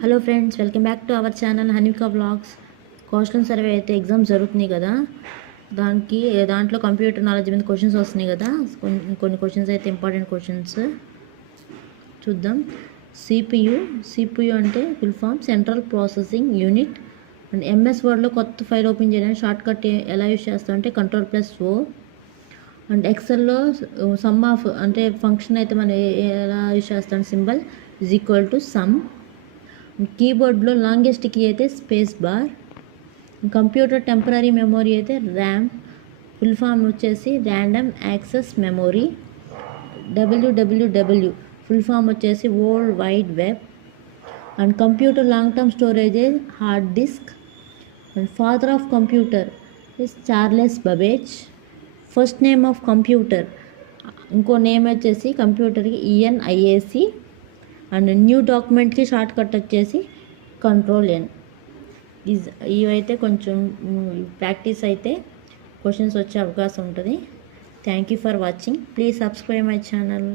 Hello friends, welcome back to our channel Hanika blogs. Question survey అయితే exams జరుగుతున్నాయి కదా, దాంట్లో కంప్యూటర్ నాలెడ్జ్ మీద క్వశ్చన్స్ వస్తున్నాయి కదా. కొన్ని క్వశ్చన్స్ అయితే ఇంపార్టెంట్ క్వశ్చన్స్ చూద్దాం. సిపియు అంటే full form central processing unit. And MS వర్డ్లో కొత్త ఫైల్ ఓపెన్ చేయడానికి షార్ట్ కట్ ఎలా యూజ్ చేస్తామంటే Ctrl+O. అండ్ ఎక్సెల్లో సమ్ ఆఫ్ అంటే ఫంక్షన్ అయితే మనం ఎలా యూజ్ చేస్తాం, సింబల్ = సమ్. కీబోర్డ్లో లాంగెస్ట్ కీ అయితే space bar. Computer temporary memory అయితే ర్యామ్. ఫుల్ ఫామ్ వచ్చేసి random access memory. WWW full form వచ్చేసి world wide web. And computer long term storage hard disk. And father of computer is Charles Babbage. First name of computer, ఇంకో name వచ్చేసి కంప్యూటర్కి ENIAC. And new డాక్యుమెంట్కి short cut వచ్చేసి Ctrl+N. ఇవైతే కొంచెం practice అయితే questions వచ్చే అవకాశం ఉంటుంది. Thank you for watching. Please subscribe my channel.